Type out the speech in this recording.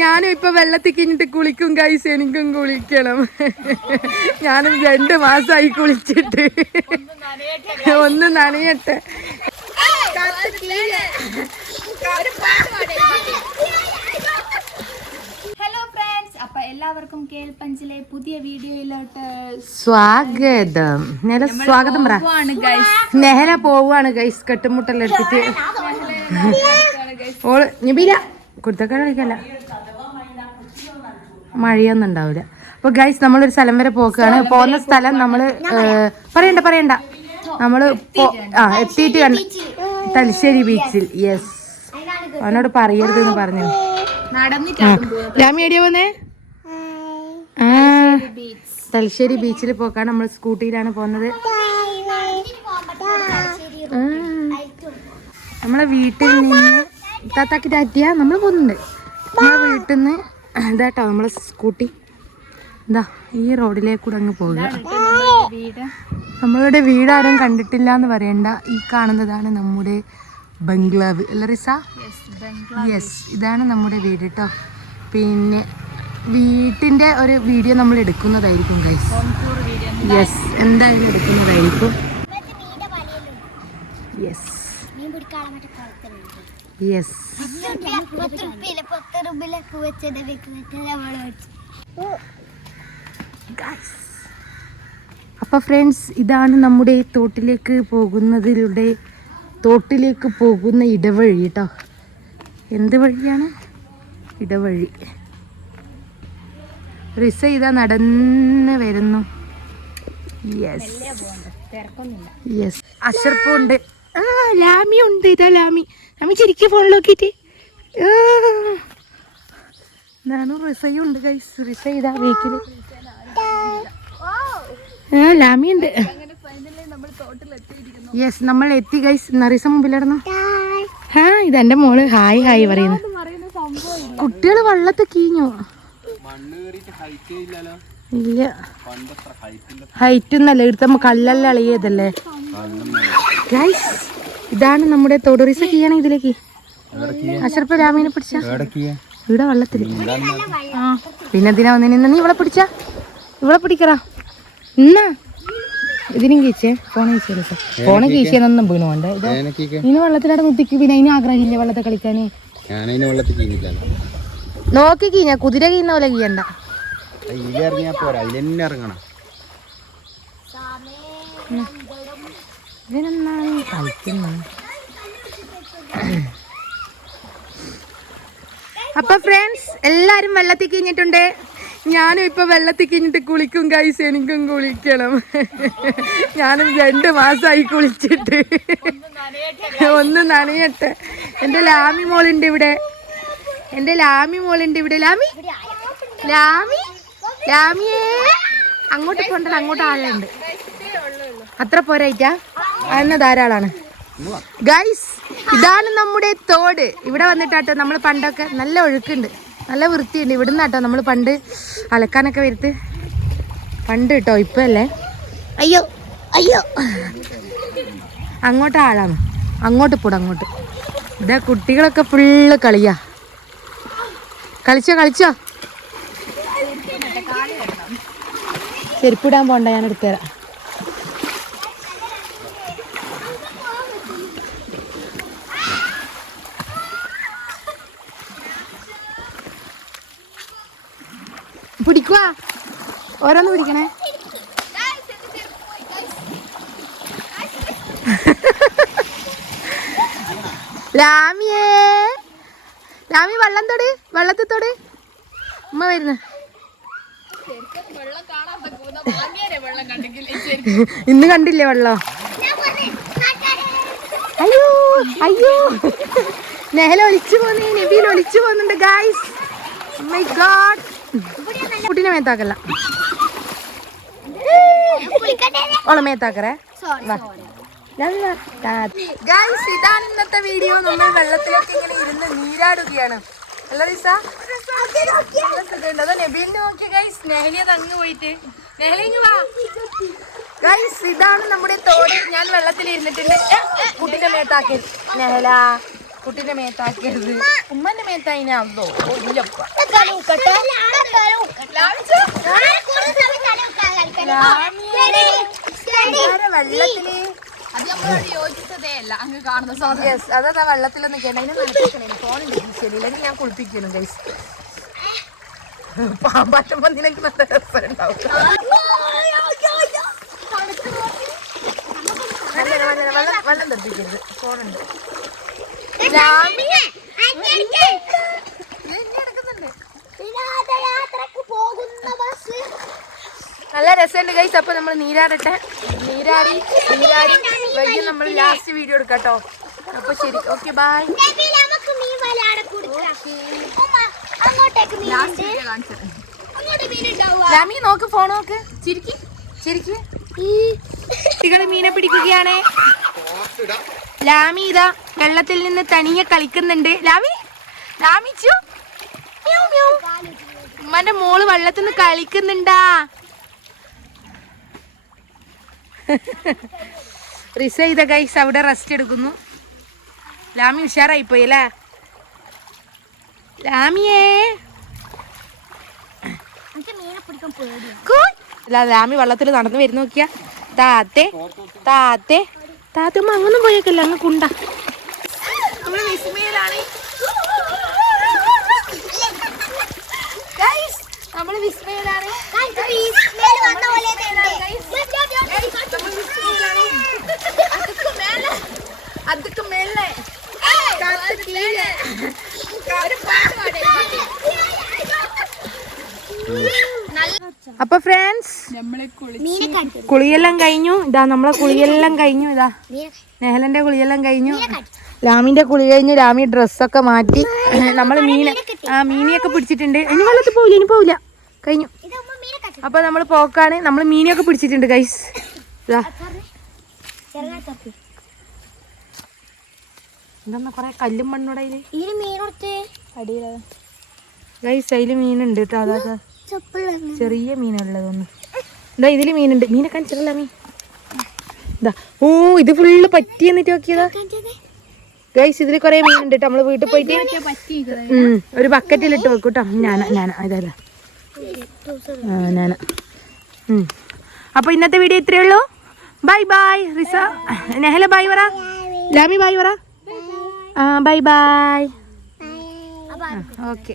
ഞാനും ഇപ്പൊ വെള്ളത്തിൽ കിഞ്ഞിട്ട് കുളിക്കും കൈസ് എനിക്കും കുളിക്കണം. ഞാനും രണ്ട് മാസമായി കുളിച്ചിട്ട്. ഒന്ന് നനയട്ടെ. ഹലോ ഫ്രണ്ട്സ് അപ്പൊ എല്ലാവർക്കും കേൾപ്പഞ്ചിലെ പുതിയ വീഡിയോയിലോട്ട് സ്വാഗതം. നേരെ സ്വാഗതം പറ. പോവാണ് ഗൈസ് നെഹല പോവാണ് ഗൈസ് കെട്ടുമുട്ടെല്ലാം എടുത്തിട്ട്. ഓൾ ഞബീല കുരുത്തക്കാട് കളിക്കല്ല മഴയൊന്നും ഉണ്ടാവില്ല അപ്പൊ ഗൈസ് നമ്മളൊരു സ്ഥലം വരെ പോക്കാണ്. പോകുന്ന സ്ഥലം നമ്മൾ പറയണ്ട പറയണ്ട. നമ്മൾ ആ എത്തിയിട്ട് കണ്ട് തലശ്ശേരി ബീച്ചിൽ യെസ് അവനോട് പറയരുത് എന്ന് പറഞ്ഞു. രാമി എടിയ വന്നേ ആ തലശ്ശേരി ബീച്ചിൽ പോക്കാണ്. നമ്മൾ സ്കൂട്ടിയിലാണ് പോകുന്നത്. നമ്മളെ വീട്ടിൽ നിന്ന് താത്താക്കി താറ്റിയ നമ്മൾ പോകുന്നുണ്ട് നമ്മളെ വീട്ടിൽ നിന്ന് ഇതാട്ടോ നമ്മളെ സ്കൂട്ടി. എന്താ ഈ റോഡിലേക്കൂടെ അങ്ങ് പോകുക വീട്. നമ്മളുടെ വീട് ആരും കണ്ടിട്ടില്ല എന്ന് പറയണ്ട. ഈ കാണുന്നതാണ് നമ്മുടെ ബംഗ്ലാവ്. അല്ല റിസ? യെസ് ഇതാണ് നമ്മുടെ വീട് കേട്ടോ പിന്നെ വീട്ടിന്റെ ഒരു വീഡിയോ നമ്മൾ എടുക്കുന്നതായിരിക്കും ഗൈസ് യെസ് എന്തായാലും. എടുക്കുന്നതായിരിക്കും. യെസ് യെസ് അപ്പോൾ ഫ്രണ്ട്സ് ഇതാണ് നമ്മുടെ തോട്ടിലേക്ക് പോകുന്നതിലൂടെ തോട്ടിലേക്ക് പോകുന്ന ഇടവഴി കേട്ടോ എന്ത് വഴിയാണ്? ഇടവഴി. റിസ ഇതാ നടന്ന് വരുന്നു. യെസ് യെസ് അഷർപ്പുണ്ട് ആ ലാമി ഉണ്ട് ഇതാ ലാമി. ലാമി ശരിക്കും ഫോൺ നോക്കിയിട്ട്. ഞാനും റിസയും ഉണ്ട് ഗൈസ് റിസ ഇതാ വീക്കിൽ ആ ലാമി ഉണ്ട്. യെസ് നമ്മൾ എത്തി ഗൈസ് നറീസ മുമ്പിലിടന്നു ഹാ ഇതെന്റെ മോൾ. ഹായ് ഹായ് പറയുന്നു. കുട്ടികൾ വള്ളത്ത് കീഞ്ഞു. ഇല്ല. ഹൈറ്റ് ഒന്നല്ല ഇവിടുത്തെ കല്ലല്ല അളിയതല്ലേ ഗൈസ് ഇതാണ് നമ്മുടെ തൊടുറിസ കീയാണ് ഇതിലേക്ക്. അശർപ്പ രാമീനെ പിടിച്ച? ഇവിടെ വള്ളത്തിൽ. ആ പിന്നെ എന്തിനാ വന്നിന് ഇന്ന് നീ ഇവിടെ പിടിച്ച? ഇവിടെ പിടിക്കറാ എന്നാ ഇതിനും കീച്ചേ. ഫോണ് കീച്ചേ ഫോണ് കീച്ചേന്നൊന്നും വീണു വേണ്ട ഇത് ഇനി വെള്ളത്തിലവിടെ മുത്തിക്ക് പിന്നെ അതിന് ആഗ്രഹമില്ല വെള്ളത്തെ കളിക്കാന്. ഞാനതിന് വെള്ളത്തിൽ കീഞ്ഞില്ലല്ലോ നോക്കി കീഞ്ഞ. കുതിര കീന്ന പോലെ കീയണ്ട. ഇറങ്ങിയാ പോരാ. ഇറങ്ങണം. ഇതിനെന്നാണ് ഈ കളിക്കുന്നത്. അപ്പൊ ഫ്രണ്ട്സ് എല്ലാരും വെള്ളത്തിൽ കിഞ്ഞിട്ടുണ്ട്. ഞാനും ഇപ്പൊ വെള്ളത്തിൽ കിഞ്ഞിട്ട് കുളിക്കും കൈസ് എനിക്കും കുളിക്കണം. ഞാനും രണ്ട് മാസമായി കുളിച്ചിട്ട്. ഒന്ന് നനയട്ടെ. എന്റെ ലാമി മോളുണ്ട് ഇവിടെ. എന്റെ ലാമി മോളുണ്ട് ഇവിടെ. ലാമി? ലാമി? ലാമിയേ. അങ്ങോട്ട് പോണ്ടത് അങ്ങോട്ട് ആളുണ്ട്. അത്ര പോരായിട്ടാ? അന്ന ധാരാളാണ്. ഗൈസ് ഇതാണ് നമ്മുടെ തോട്. ഇവിടെ വന്നിട്ടാട്ടോ നമ്മൾ പണ്ടൊക്കെ നല്ല ഒഴുക്കുണ്ട്. നല്ല വൃത്തിയുണ്ട്. ഇവിടുന്ന് കേട്ടോ നമ്മൾ പണ്ട് അലക്കാനൊക്കെ വരുത്ത്. പണ്ട് കേട്ടോ ഇപ്പൊ അല്ലേ അയ്യോ അയ്യോ. അങ്ങോട്ട് ആഴാണ് അങ്ങോട്ട് പോട അങ്ങോട്ട്. ഇതാ കുട്ടികളൊക്കെ ഫുള്ള് കളിയാ. കളിച്ചോ കളിച്ചോ? ചെരുപ്പിടാൻ പോണ്ട ഞാൻ എടുത്തുതരാം പിടിക്കുവാ. ഓരോന്ന് പിടിക്കണേ. രാമിയേ. രാമി വെള്ളം തൊടി. വെള്ളത്തിൽ തൊടി. ഉമ്മ വരുന്നു. ഇന്ന് കണ്ടില്ലേ വെള്ളം? അയ്യോ അയ്യോ. നെഹല ഒലിച്ചു പോന്നേ നബീൽ ഒലിച്ചു പോകുന്നുണ്ട് ഗായ്സ് മൈ ഗാഡ് കുട്ടീനെ മേത്താക്കല്ല. ഓളെ മേത്താക്കറേ. ഗായ്സ് ഇതാണ് ഇന്നത്തെ വീഡിയോ നമ്മൾ വെള്ളത്തിലൊക്കെ ഇങ്ങനെ ഇരുന്ന് നീരാടുകയാണ്. അല്ല റിസ. അതോ നബീലിനെ നോക്കി ഗൈസ് നെഹലിയ തങ്ങു പോയിട്ട്. നെഹലി ഇങ്ങ് വാ. ഗൈസ് ഇതാണ് നമ്മുടെ തോട്. ഞാൻ വെള്ളത്തിൽ ഇരുന്നിട്ടുണ്ട് കുട്ടിന്റെ മേത്താക്കി നെഹല കുട്ടീന്റെ മേത്താക്കരുത് ഉമ്മന്റെ മേത്തായിനാവുന്നോ ഇല്ലപ്പ വെള്ളത്തിൽ? അത് നമ്മളോട് യോജിച്ചതേ അല്ല. അങ്ങ് കാണുന്ന സാധനം. യെസ് അതാ വെള്ളത്തിൽ ഫോണിന്റെ ശരിയില്ലെങ്കിൽ ഞാൻ കുളിപ്പിക്കുന്നു ഗൈസ് പാമ്പാറ്റം നിനക്ക് നല്ല രസം ഉണ്ടാവും വല്ല, വല്ല, വെള്ളം വെള്ളം തെറിപ്പിക്കരുത്. ഫോണുണ്ട് നല്ല രസമുണ്ട് കൈസ് അപ്പൊ നമ്മൾ നീരാടട്ടെ. നീരാടി നീരാടി. വൈകി നമ്മൾ ലാസ്റ്റ് വീഡിയോ എടുക്കാട്ടോ. കേട്ടോ അപ്പൊ ശരി. ഓക്കെ ബൈ രാമി നോക്ക് ഫോൺ നോക്ക്. ചിരിക്കി ചിരിക്കി. കുട്ടികൾ മീനെ പിടിക്കുകയാണ്. ലാമി ഇതാ വെള്ളത്തിൽ നിന്ന് തനിയെ കളിക്കുന്നുണ്ട്. ലാമി? ലാമിച്ചു ഉമ്മന്റെ മോൾ വെള്ളത്തിൽ നിന്ന് കളിക്കുന്നുണ്ടാ. റിസ ഇത ഗൈസ് അവിടെ റെസ്റ്റ് എടുക്കുന്നു. ലാമി ഉഷാറായി പോയി അല്ലേ? ലാമിയേ. ലാമി വെള്ളത്തിൽ നടന്നു വരുന്നു നോക്കിയാ. താത്തേ താത്തെ. താത്തമ്മ അങ്ങൊന്നും പോയേക്കല്ല അങ്ങ് കുണ്ട നമ്മൾ വിസ്മയിലാണ് നമ്മൾ വിസ്മയിലാണ് വന്ന പോലെ അതൊക്കെ മേലെ അപ്പൊ ഫ്രണ്ട്സ് നമ്മളെ കുളി ഫ്രണ്ട്സ് കുളിയെല്ലാം കഴിഞ്ഞു. ഇതാ നമ്മളെ കുളിയെല്ലാം കഴിഞ്ഞു. ഇതാ നെഹലന്റെ കുളിയെല്ലാം കഴിഞ്ഞു. രാമിന്റെ കുളി കഴിഞ്ഞു രാമി ഡ്രസ്സൊക്കെ മാറ്റി. നമ്മൾ മീന് ആ മീനെയൊക്കെ പിടിച്ചിട്ടുണ്ട്. ഇനി വെള്ളത്തിൽ പോവില്ല ഇനി പോവില്ല. കഴിഞ്ഞു. അപ്പൊ നമ്മൾ പോക്കാണ്. നമ്മൾ മീനെയൊക്കെ പിടിച്ചിട്ടുണ്ട് ഗൈസ് ഇതാ. എന്താ കൊറേ കല്ലും മണ്ണുടയിൽ? മീൻ കൊടുത്ത്. ഗൈസ് അതിൽ മീനുണ്ട് കേട്ടോ അതാ. ചെറിയ മീനുള്ളതൊന്ന്. ഇതാ ഇതിൽ മീനുണ്ട്. മീനെ കാണിച്ചിട്ടില്ല മീൻ. ഇതാ ഓ ഇത് ഫുള്ള് പറ്റി എന്നിട്ട് നോക്കിയതാ. ഗൈസ് ഇതിൽ കുറെ മീനുണ്ട് കേട്ടോ നമ്മൾ വീട്ടിൽ പോയിട്ട് ഒരു ബക്കറ്റിൽ ഇട്ട് വെക്കും കേട്ടോ ഞാൻ ഞാന അതല്ല ആ ഞാന. ഉം. അപ്പൊ ഇന്നത്തെ വീഡിയോ ഇത്രയേ ഉള്ളൂ. Bye bye Riza Nehala bye പറ. ലാമി ബൈ പറ. ആ ബൈ ബൈ ഓക്കെ